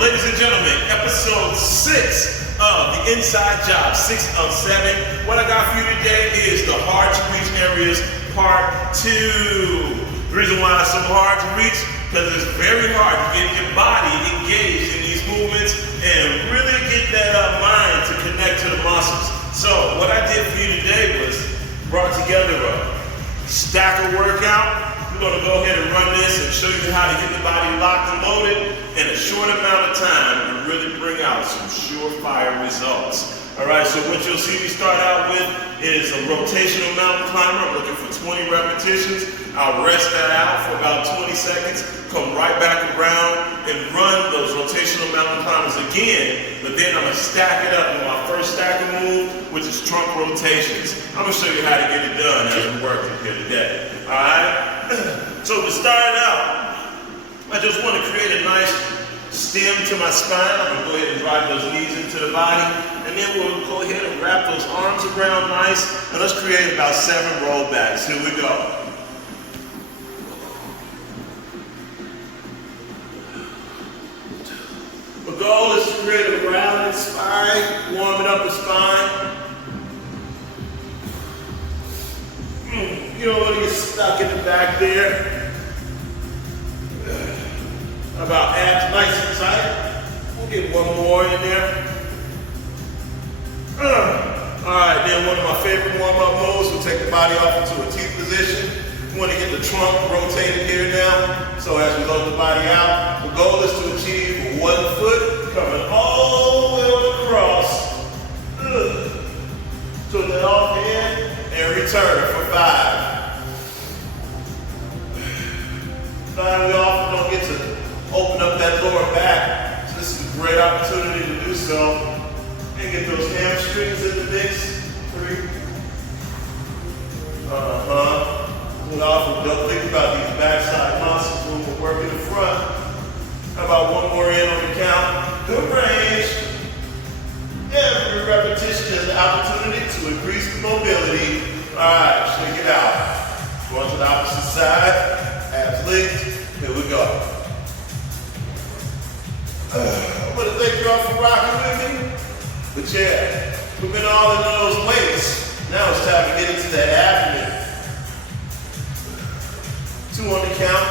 ladies and gentlemen, episode 6 of the Inside Job, 6 of 7. What I got for you today is the hard to reach areas, part 2. The reason why it's so hard to reach, because it's very hard to get your body engaged in these movements and really get that mind to connect to the muscles. So what I did for you today was brought together a stacker workout. We're going to go ahead and run this and show you how to get the body locked and loaded in a short amount of time and really bring out some surefire results. All right, so what you'll see me start out with is a rotational mountain climber. I'm looking for 20 repetitions. I'll rest that out for about 20 seconds, come right back around and run those rotational mountain climbers again, but then I'm going to stack it up with my first stacker move, which is trunk rotations. I'm going to show you how to get it done as we work it here today. All right? So to start out, I just want to create a nice stem to my spine. I'm going to go ahead and drive those knees into the body, and then we'll go ahead and wrap those arms around nice, and let's create about 7 rollbacks. Here we go. The goal is to create a rounded spine, warming up the spine. You don't want to get stuck in the back there. About abs nice and tight. We'll get one more in there. Alright, then one of my favorite warm-up moves, we'll take the body off into a T position. We want to get the trunk rotated here now. So as we load the body out, the goal is to achieve 1 foot coming all the way across. So then off in and return for 5. We often don't get to open up that lower back, so this is a great opportunity to do so. And get those hamstrings in the mix. 3. We often don't think about these backside muscles when we're working the front. How about one more in on the count? Good range. Every repetition is an opportunity to increase the mobility. All right, shake it out. Going to the opposite side. Abs linked. Here we go. I want to thank you all for rocking with me. But yeah, we've been all in those weights. Now it's time to get into that abdomen. 2 on the count.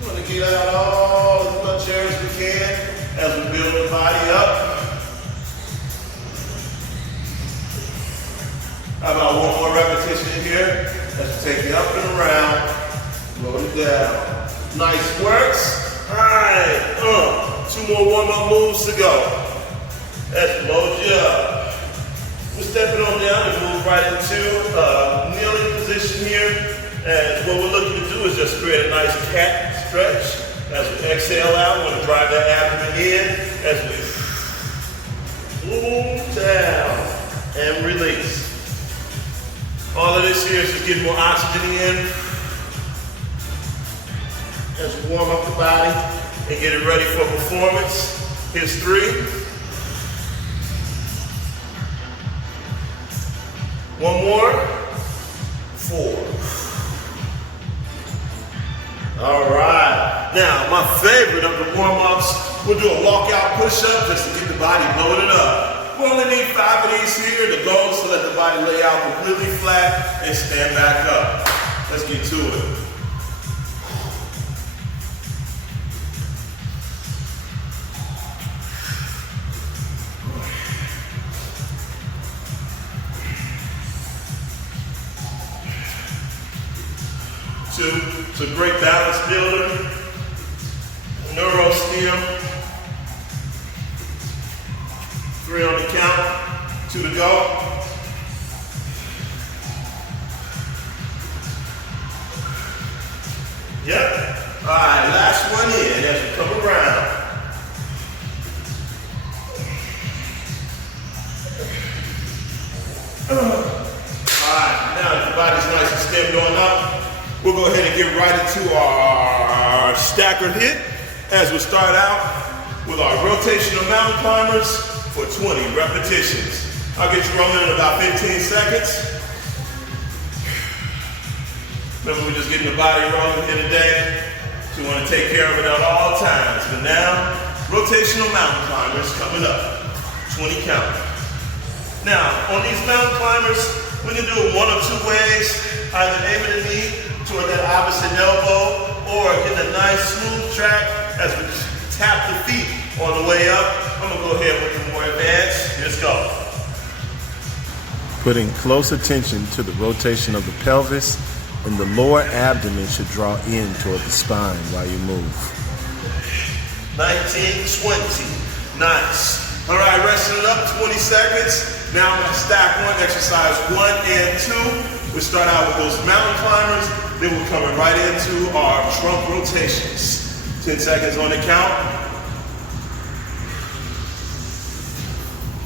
We want to get out all as much air as we can as we build the body up. How about one more repetition here? Let's take it up and around. Load it down. Nice works. All right. 2 more warm-up moves to go. Let's load you up. We're stepping on down and move right into kneeling position here. And what we're looking to do is just create a nice cat stretch. As we exhale out, we're going to drive that abdomen in as we move down and release. All of this here is just getting more oxygen in as we warm up the body and get it ready for performance. Here's 3. 1 more. 4. All right. Now, my favorite of the warm-ups, we'll do a walkout push-up just to get the body loaded up. We only need 5 of these here. The goal is to let the body lay out completely flat and stand back up. Let's get to it. It's a great balance builder, neuro stem. 3 on the count, 2 to go. Yep. All right, last one in as we come around. All right, now that the body's nice and stemmed on up, we'll go ahead and get right into our stacker hit as we start out with our rotational mountain climbers for 20 repetitions. I'll get you rolling in about 15 seconds. Remember, we're just getting the body rolling here today. So you want to take care of it at all times. But now, rotational mountain climbers coming up. 20 count. Now, on these mountain climbers, we can do it one of two ways. Either aiming the knee toward that opposite elbow, or getting a nice smooth track as we tap the feet on the way up. I'm gonna go ahead with the more advanced. Let's go. Putting close attention to the rotation of the pelvis, and the lower abdomen should draw in toward the spine while you move. 19, 20. Nice. All right, resting up 20 seconds. Now I'm gonna stack on exercise 1 and 2. We start out with those mountain climbers, then we're coming right into our trunk rotations. 10 seconds on the count.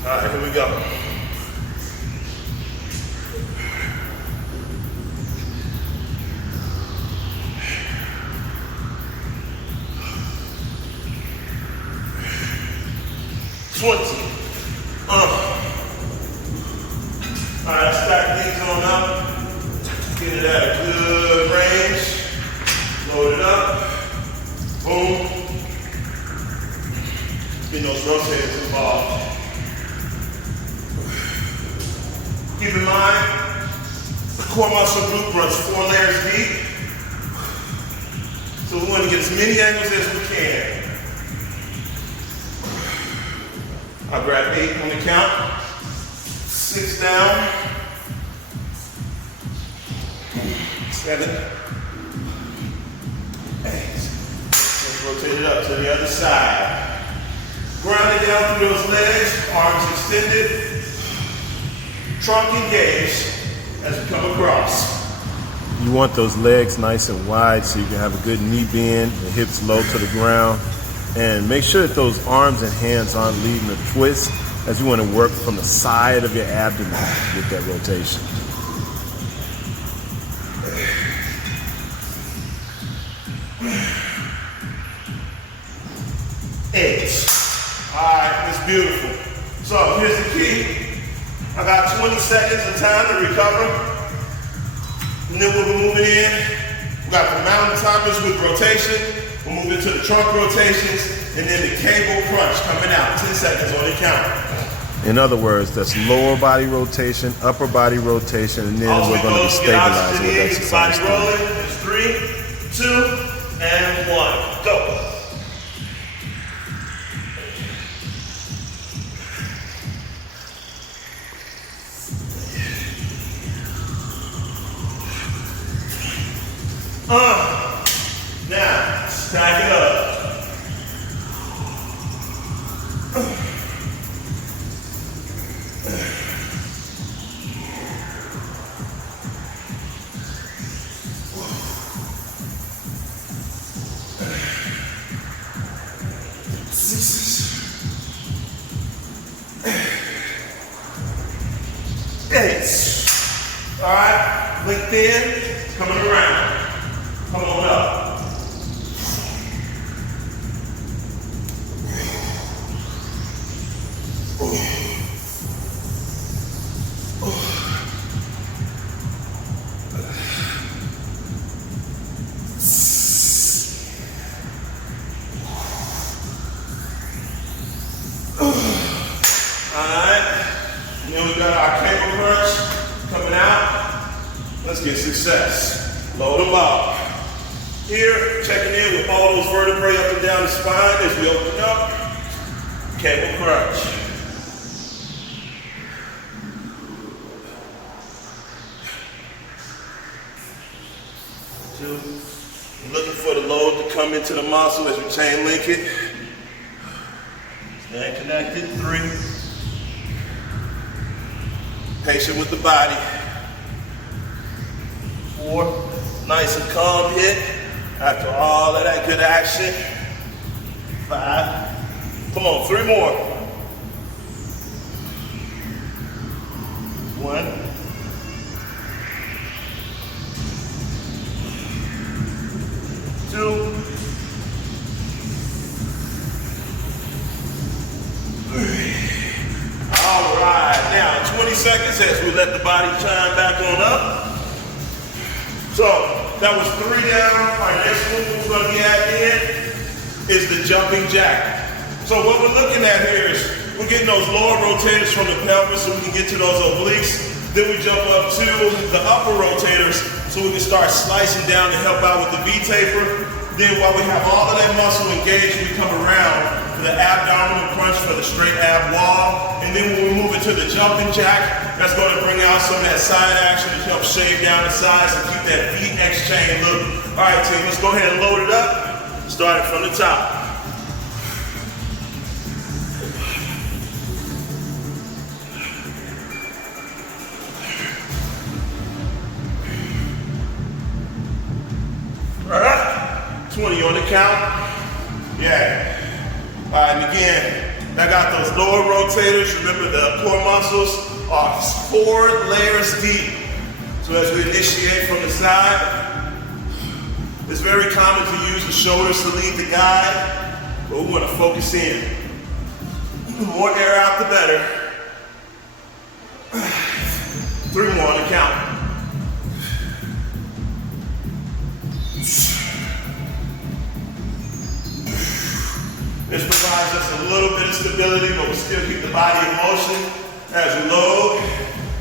All right, here we go. All right, stack these on up. Get it at a good range. Load it up. Boom. Get those rotators involved. Keep in mind, the core muscle group runs 4 layers deep. So we want to get as many angles as we can. I'll grab 8 on the count. 6 down. 7. 8. Let's rotate it up to the other side. Ground it down through those legs, arms extended. Trunk engaged as we come across. You want those legs nice and wide so you can have a good knee bend, the hips low to the ground. And make sure that those arms and hands aren't leading a twist, as you want to work from the side of your abdomen with that rotation. 8. All right, that's beautiful. So here's the key. I got 20 seconds of time to recover. And then we'll be moving in. We got the mountain climbers with rotation. We'll move into the trunk rotations, and then the cable crunch coming out. 10 seconds on the count. In other words, that's lower body rotation, upper body rotation, and then we're going to be stabilizing with exercise 3. Rolling. It's 3, 2, and 1. Go. Now, stack it up. All right, linked in, coming around. Come on up. Then we got our cable crunch coming out. Let's get success. Load them up. Here, checking in with all those vertebrae up and down the spine as we open up. Cable crunch. Two. We're looking for the load to come into the muscle as we chain link it. Stay connected. 3. Patient with the body. 4. Nice and calm hit after all of that good action. 5. Come on, 3 more. 1. 2. 3. All right, now 20 seconds as we let the body chime back on up. So, That was 3 down. All right, next move we're gonna be adding in is the jumping jack. So what we're looking at here is we're getting those lower rotators from the pelvis so we can get to those obliques. Then we jump up to the upper rotators so we can start slicing down to help out with the V-taper. Then while we have all of that muscle engaged, we come around to the abdominal crunch for the straight ab wall. And then when we move into the jumping jack, that's going to bring out some of that side action to help shave down the sides and keep that VX chain look. All right, team, let's go ahead and load it up. Starting from the top. All right, 20 on the count. Yeah. All right, and again, I got those lower rotators. Remember, the core muscles are 4 layers deep. So as we initiate from the side, it's very common to use the shoulders to lead the guide, but we want to focus in. The more air out, the better. 3 more on the count. This provides us a little bit of stability, but we still keep the body in motion as we load,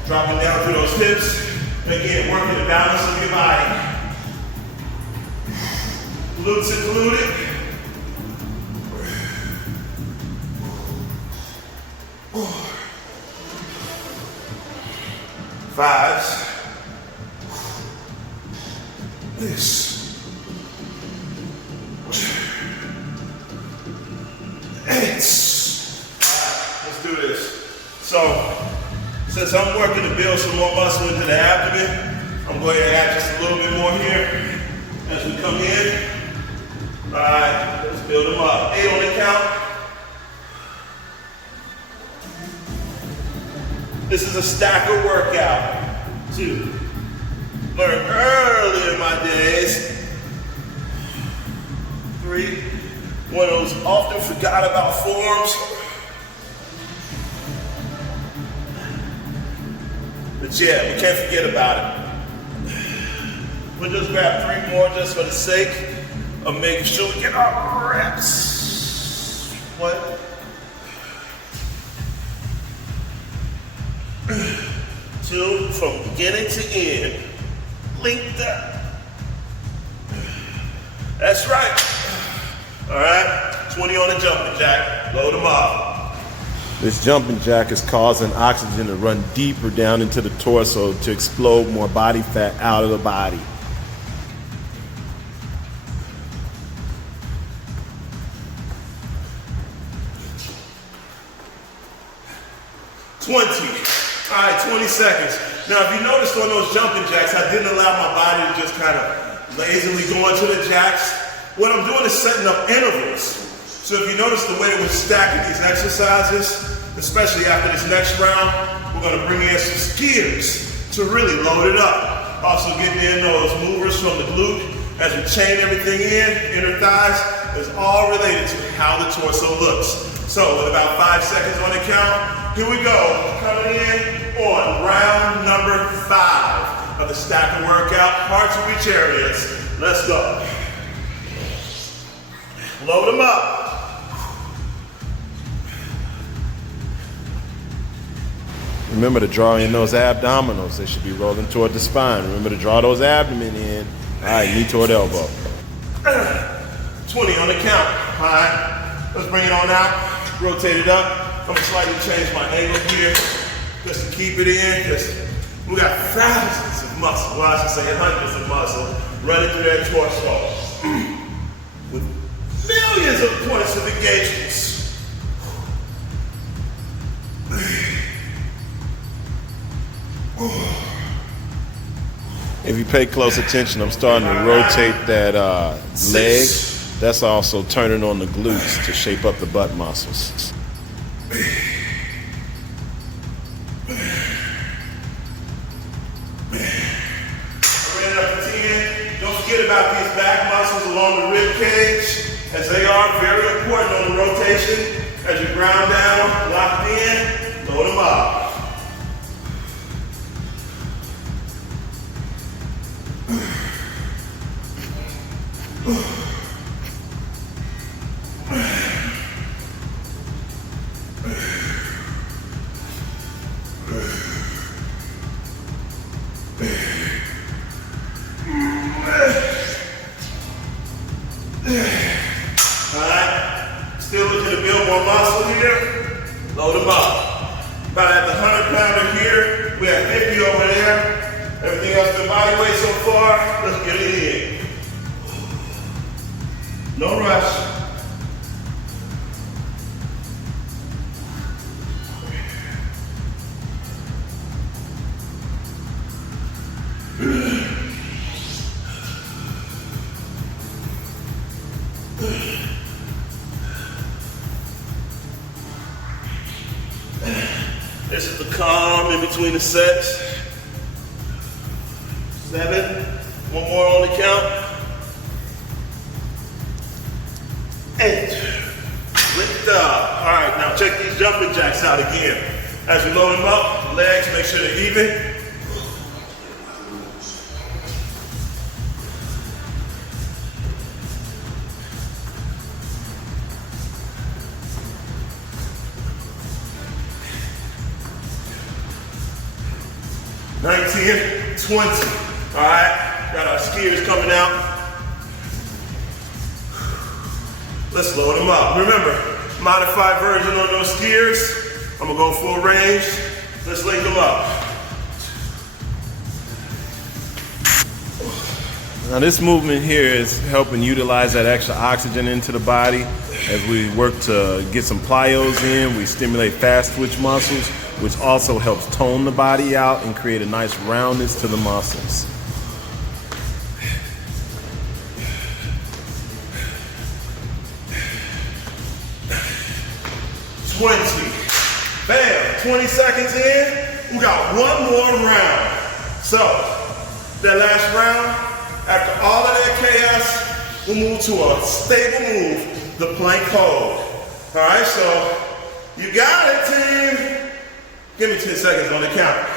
dropping down through those hips. Again, working the balance of your body. Glutes included. Fives. This. Let's do this. So, since I'm working to build some more muscle into the abdomen, I'm going to add just a little bit more here as we come in. All right, let's build them up. 8 on the count. This is a stacker workout. 2. Learned early in my days. 3. One of those often forgot about forms. But yeah, we can't forget about it. We'll just grab 3 more just for the sake of making sure we get our reps. What? 2 from beginning to end. Linked up. That's right. All right, 20 on the jumping jack. Load them up. This jumping jack is causing oxygen to run deeper down into the torso to explode more body fat out of the body. All right, 20 seconds. Now, if you noticed on those jumping jacks, I didn't allow my body to just kind of lazily go into the jacks. What I'm doing is setting up intervals. So if you notice the way we're stacking these exercises, especially after this next round, we're going to bring in some skiers to really load it up. Also getting in those movers from the glute as we chain everything in, inner thighs, is all related to how the torso looks. So with about 5 seconds on the count, here we go. Coming in on round number 5 of the stacker workout, hard to reach areas. Let's go. Load them up. Remember to draw in those abdominals. They should be rolling toward the spine. Remember to draw those abdomen in. All right, knee toward elbow. 20 on the count. All right, let's bring it on out. Rotate it up. I'm gonna slightly change my angle here just to keep it in, because we got thousands of muscle, well, I should say hundreds of muscle running through that torso with millions of points of engagements. If you pay close attention, I'm starting to rotate that leg. That's also turning on the glutes to shape up the butt muscles. Don't forget about these back muscles along the rib cage, as they are very important on the rotation. As you ground down, locked in, load them up. Still looking to build more muscle here. Load them up. About at the 100-pounder here. We have 50 over there. Everything else the body weight so far. Let's get it in. No rush. This is the calm in between the sets. 7. One more on the count. 8. Lift up. All right, now check these jumping jacks out again. As we load them up, legs, make sure they're even. $19, $20. All right, got our skiers coming out. Let's load them up. Remember, modified version on those skiers. I'm gonna go full range. Let's link them up. Now this movement here is helping utilize that extra oxygen into the body. As we work to get some plyos in, we stimulate fast twitch muscles, which also helps tone the body out and create a nice roundness to the muscles. Bam, 20 seconds in, we got one more round. So, that last round, after all of that chaos, we'll move to a stable move, the plank hold. All right, so you got it, team. Give me 10 seconds on the count.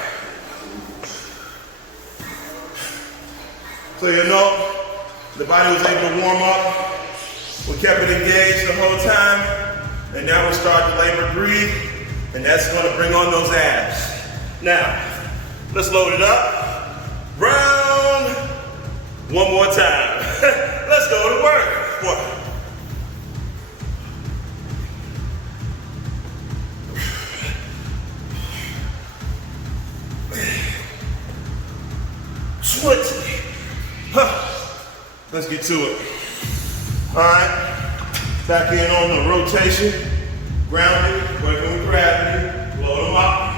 So you know, the body was able to warm up. We kept it engaged the whole time. And now we start to labor breathe, and that's gonna bring on those abs. Now, let's load it up. Round one more time. Let's go to work. One. Let's get to it. All right. Back in on the rotation, grounded, working with gravity, load them up.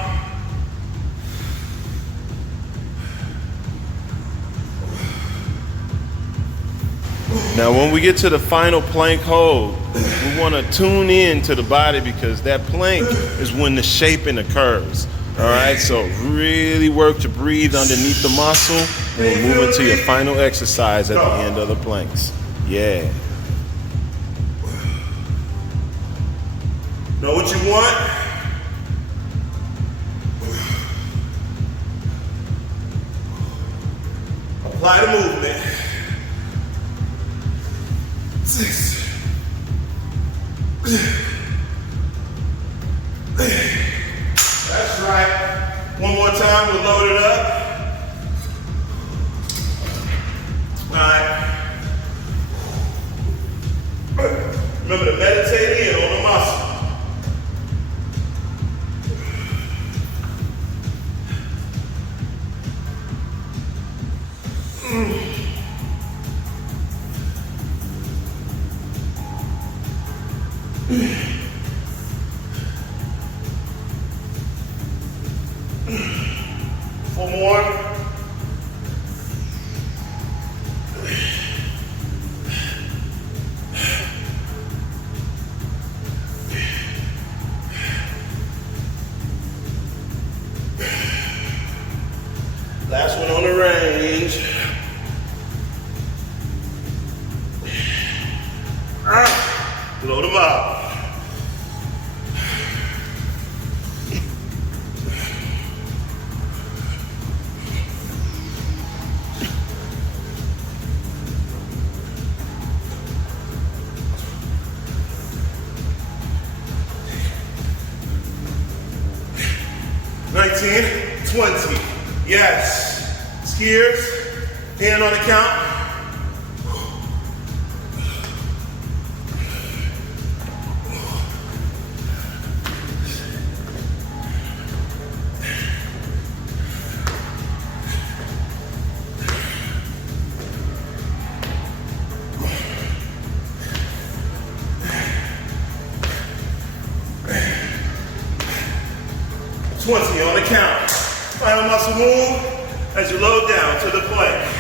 Now when we get to the final plank hold, we want to tune in to the body because that plank is when the shaping occurs. All right, so really work to breathe underneath the muscle and we'll move into your final exercise at the end of the planks. Yeah. Know what you want? Apply the movement. 6. That's right. One more time, we'll load it up. All right. Remember to meditate in on the muscle. Four more. Last one on the range. Load them up. $19, $20. Yes. Skiers, hand on the count. 20 on the count. Final muscle move as you load down to the plank.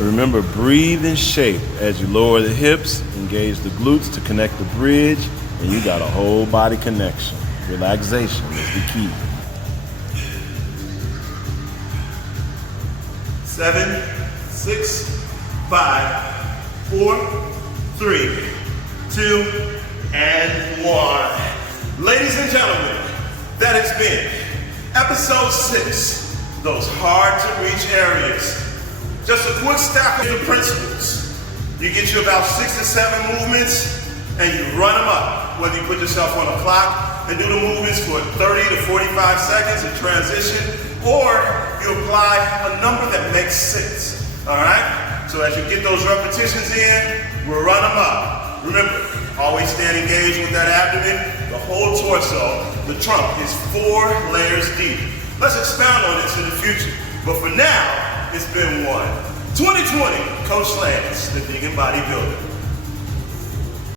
Remember, breathe and shape as you lower the hips, engage the glutes to connect the bridge, and you got a whole body connection. Relaxation is the key. 7, 6, 5, 4, 3, 2, and 1. Ladies and gentlemen, that has been episode 6, those hard to reach areas. Just a quick stack of the principles. You get you about 6 to 7 movements and you run them up. Whether you put yourself on a clock and do the movements for 30 to 45 seconds in transition, or you apply a number that makes sense. All right? So as you get those repetitions in, we'll run them up. Remember, always stand engaged with that abdomen, the whole torso. The trunk is 4 layers deep. Let's expound on this in the future. But for now, it's been 2020, Coach Lance, the vegan bodybuilder.